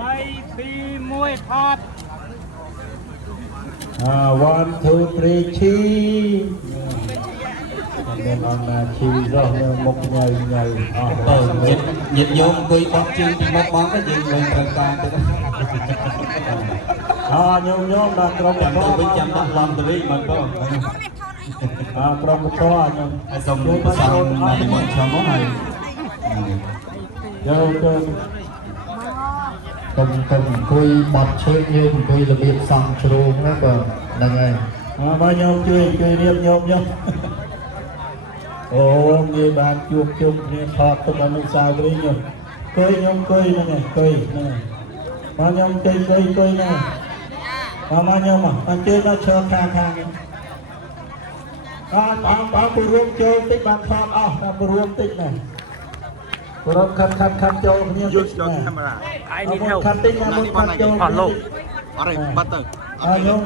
3 2 1ថត 1 2 3ឈីមានអនណាឈីរស់នៅមុខញ៉ៅញ៉ៅអស់ទៅញាតិញោមអង្គុយបោះជើងពីមុខបងទៅយើងវិញត្រូវការទៅញោមដល់ក្រុមបន្តវិញចាំដាក់ឡំទៅវិញមកបងក្រុមបន្តខ្ញុំសូមប្រសាទមកមកឆ្លងមកហើយយកទៅអង្គុយបត់ឈើយើងអង្គុយរបៀបសំជ្រូងណាបងហ្នឹងហើយមកញោមជួយរៀបញោមអូងាយបានជួបជុំគ្នាថតទុកអនុស្សាវរីយ៍ញោមខ្ញុំអង្គុយហ្នឹងអង្គុយហ្នឹងមកញោមអង្គុយហ្នឹងមកញោមអញ្ជើញមកឈរខាងបងពរួមចូលតិចបានថតអស់តែពរួមតិចណាពរួមខាត់ចូលគ្នាយកចូលកាមេរ៉ា I need help ខាត់តិចណាមុនខាត់ចូល ថតលោក អរេបាត់ទៅ ញោម